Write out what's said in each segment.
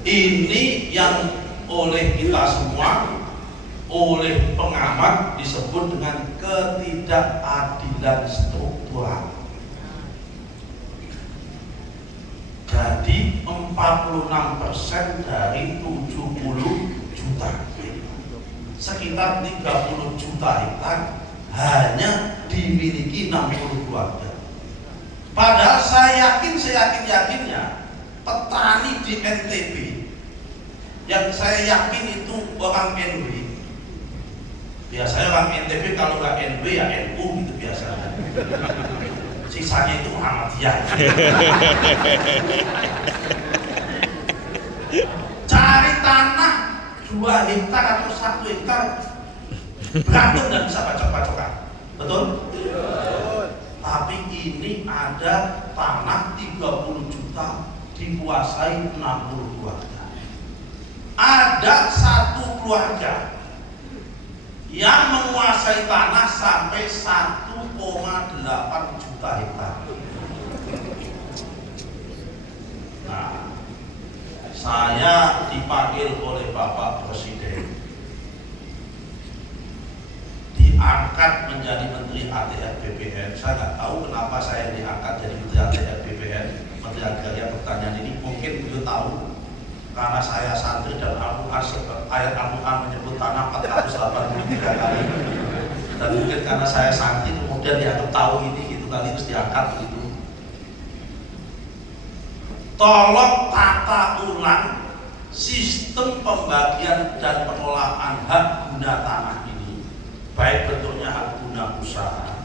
Ini yang oleh kita semua, oleh pengamat disebut dengan ketidakadilan struktural. Jadi 46% dari 70 juta, sekitar 30 juta hektar hanya dimiliki 60 keluarga. Padahal saya yakinnya petani di NTB yang saya yakin itu orang NW. Biasanya orang NTB kalau nggak NW ya NU gitu biasanya. Sisanya itu Muhammadiyah. Cari tanah 2 hektar atau 1 hektar berantem dan bisa bacok-bacokan. Betul? Tapi ini ada tanah 30 juta dikuasai 60 keluarga. Ada satu keluarga yang menguasai tanah sampai 1,8 juta hektar. Nah, saya dipanggil oleh Bapak Presiden, diangkat menjadi Menteri ATR BPN. Saya nggak tahu kenapa saya diangkat jadi Menteri ATR BPN, Menteri Agraria Pertanian ini. Mungkin beliau tahu karena saya santri dan ayat Al-Quran menyebut tanah 483 kali. Dan mungkin karena saya santri kemudian dianggap tahu ini gitu kali, terus diangkat gitu. Tolong tata ulang sistem pembagian dan pengelolaan hak guna tanah ini, baik bentuknya hak guna usaha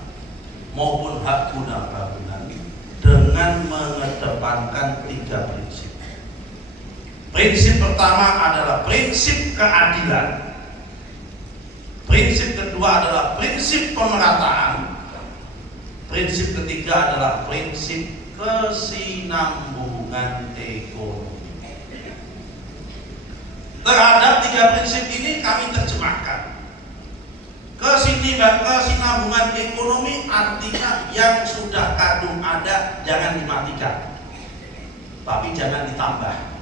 maupun hak guna bangunan, dengan mengedepankan 3 prinsip. Prinsip pertama adalah prinsip keadilan. Prinsip kedua adalah prinsip pemerataan. Prinsip ketiga adalah prinsip kesinambungan ekonomi. Terhadap 3 prinsip ini kami terjemahkan. Kesinambungan ekonomi artinya yang sudah kadung ada jangan dimatikan, tapi jangan ditambah.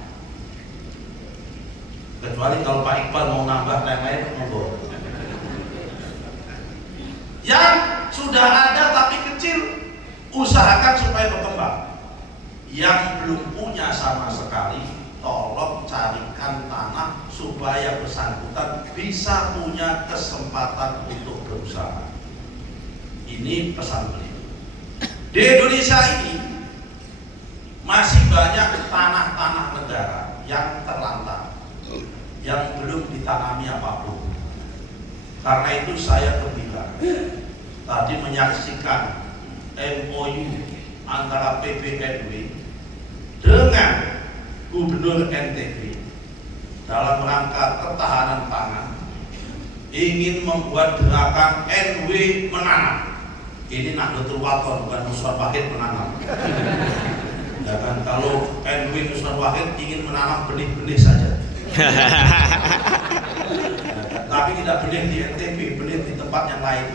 Kecuali kalau Pak Iqbal mau nambah lain-lain, monggo. Yang sudah ada tapi kecil, usahakan supaya berkembang. Yang belum punya sama sekali, tolong carikan tanah supaya bersangkutan bisa punya kesempatan untuk berusaha. Ini pesan beliau. Di Indonesia ini masih banyak tanah-tanah negara yang terlantar, yang belum ditanami apapun. Karena itu saya gembira tadi menyaksikan MOU antara PBNW dengan Gubernur NTB dalam rangka ketahanan pangan, ingin membuat gerakan NW menanam. Ini Nahdlatul Wathon, bukan Nusron Wahid menanam. Ya kan, kalau NW Nusron Wahid ingin menanam benih-benih saja. Tapi tidak benih di NTB, benih di tempat yang lain.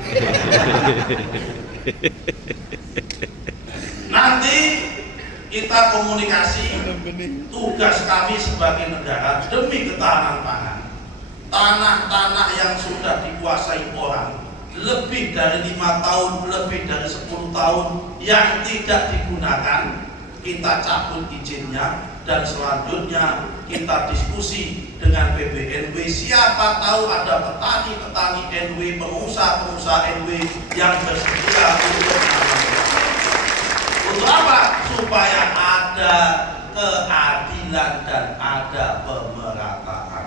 Nanti kita komunikasi, tugas kami sebagai negara demi ketahanan pangan. Tanah-tanah yang sudah dikuasai orang lebih dari 5 tahun, lebih dari 10 tahun yang tidak digunakan, kita cabut izinnya. Dan selanjutnya kita diskusi dengan PBNW. Siapa tahu ada petani-petani NW, pengusaha-pengusaha NW yang bersedia untuk menanam. Untuk apa? Supaya ada keadilan dan ada pemerataan.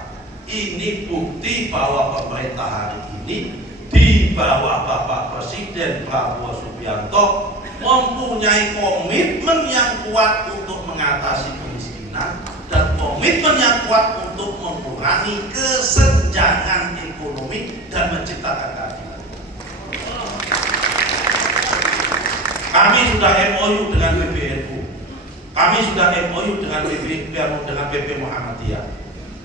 Ini bukti bahwa pemerintah hari ini di bawah Bapak Presiden Prabowo Subianto mempunyai komitmen yang kuat untuk mengatasi kemiskinan dan komitmen yang kuat untuk mengurangi kesenjangan ekonomi dan menciptakan keadilan. Kami sudah MOU dengan PBNU, kami sudah MOU dengan PP Muhammadiyah,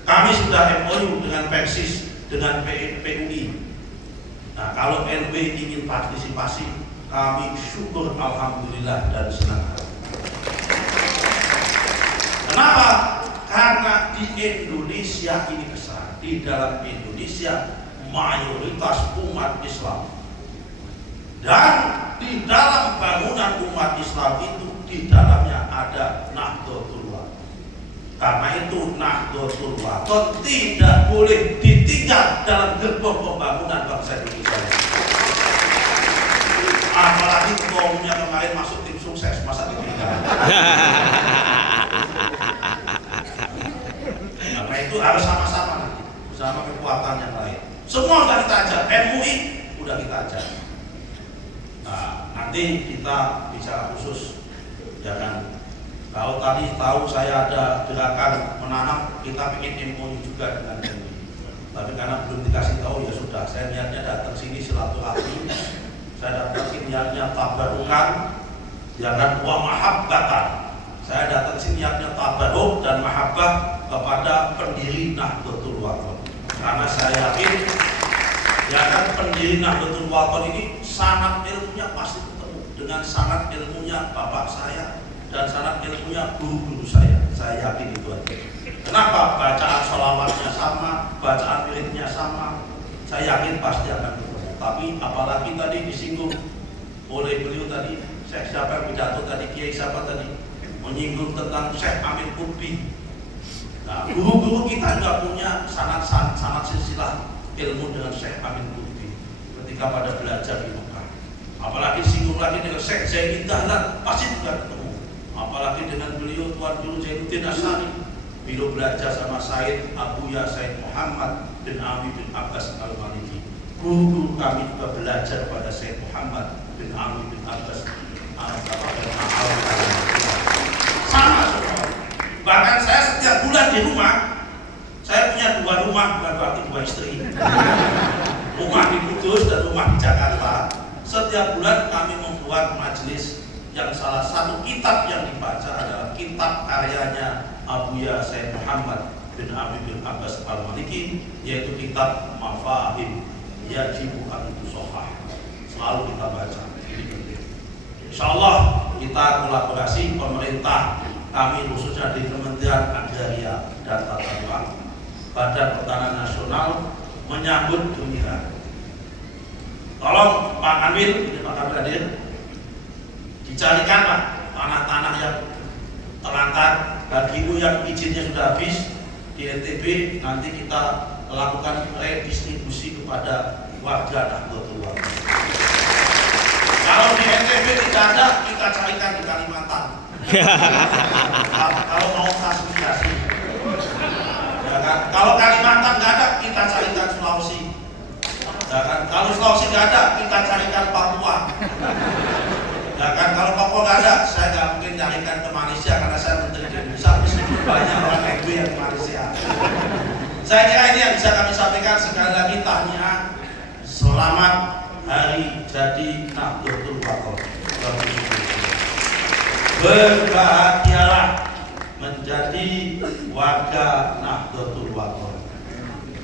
kami sudah MOU dengan Persis, dengan PUI. Nah, kalau NW ingin partisipasi, kami syukur alhamdulillah dan senang hati. Kenapa? Karena di Indonesia ini besar. Di dalam Indonesia mayoritas umat Islam, dan di dalam bangunan umat Islam itu di dalamnya ada Nahdlatul Wathon. Karena itu Nahdlatul Wathon tidak boleh ditinggal dalam gerbong pembangunan bangsa Indonesia. Apalagi ketua kemarin masuk tim sukses, masa ditinggal. Karena itu harus sama-sama nanti, bersama kekuatan yang lain. Semua sudah kita ajar, MUI sudah kita ajar. Nah, nanti kita bicara khusus, jangan. Kalau tadi tahu saya ada gerakan menanam, kita ingin MUI juga dengan MUI. Tapi karena belum dikasih tahu ya sudah. Saya niatnya datang sini silaturahmi. Saya datang sini niatnya tabarukan, jangan wa mahabbatan. Saya datang sini niatnya tabaruk dan mahabbah kepada pendiri Nahdlatul Wathon. Karena saya yakin, ya kan, pendiri Nahdlatul Wathon ini sanad ilmunya pasti ketemu dengan sanad ilmunya bapak saya dan sanad ilmunya guru-guru saya. Saya yakin itu aja. Kenapa? Bacaan sholawatnya sama, bacaan wiridnya sama. Saya yakin pasti akan ketemu. Tapi apalagi tadi disinggung oleh beliau tadi, Syekh siapa yang pidato tadi, Kiai siapa tadi, menyinggung tentang Syekh Amin Qutbi. Nah, guru-guru kita juga punya sanad silsilah ilmu dengan Syekh Amin Qutbi ketika pada belajar di Mekah. Apalagi singgung lagi dengan Syekh Zainuddin Dahlan, pasti juga ketemu. Apalagi dengan beliau Tuan Guru Zainuddin Asari, beliau belajar sama Said Abuya Said Muhammad bin Ami bin Abbas Al-Maliki. Guru kami juga belajar pada Said Muhammad bin Ami bin Abbas Al-Maliki. Sama semua. Bahkan saya setiap bulan di rumah, saya punya 2 rumah, bukan berarti 2 istri. Rumah di Kudus dan rumah di Jakarta. Setiap bulan kami membuat majelis yang salah satu kitab yang dibaca adalah kitab karyanya Abuya Said Muhammad bin Abi bin Abbas Al-Maliki, yaitu kitab Mafahim Yajibu an Tusohah. Selalu kita baca, ini penting. Insyaallah kita kolaborasi pemerintah, kami khususnya di Kementerian Agraria dan Tata Ruang, Badan Pertanahan Nasional menyambut gembira. Tolong Pak Amil, ini Pak Amil hadir, dicarikanlah tanah-tanah yang terlantar bagimu yang izinnya sudah habis di NTB. Nanti kita lakukan redistribusi kepada warga Nahdlatul Wathon. Kalau di NTB tidak ada, kita carikan di Kalimantan. Kalau mau transmigrasi, ya kan? Kalau Kalimantan nggak ada, kita carikan Sulawesi. Ya kan? Kalau Sulawesi nggak ada, kita carikan Papua. Ya kan? Kalau Papua nggak ada, saya nggak mungkin carikan ke Malaysia karena saya menteri di Indonesia, meskipun banyak orang NTB yang ke Malaysia. Saya kira ini yang bisa kami sampaikan. Sekali lagi tahniah, selamat hari jadi Nahdlatul Wathon. Berbahagialah menjadi warga Nahdlatul Wathon.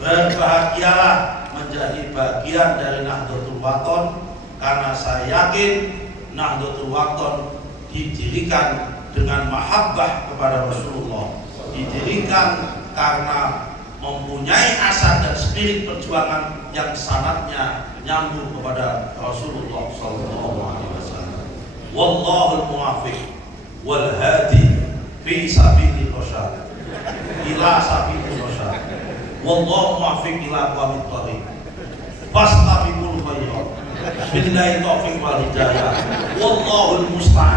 Berbahagialah menjadi bagian dari Nahdlatul Wathon, karena saya yakin Nahdlatul Wathon didirikan dengan mahabbah kepada Rasulullah, didirikan karena mempunyai asa dan spirit perjuangan yang sanadnya nyambung kepada Rasulullah sallallahu alaihi wasallam. Wallahul muwaffiq wal hadi fi sabilir rasyad ila sabilir rasyad. Wallahu muwaffiq ila aqwamit thariq. Fastabiqul khairat. Billahi taufiq wal hidayah. Wallahul musta'an.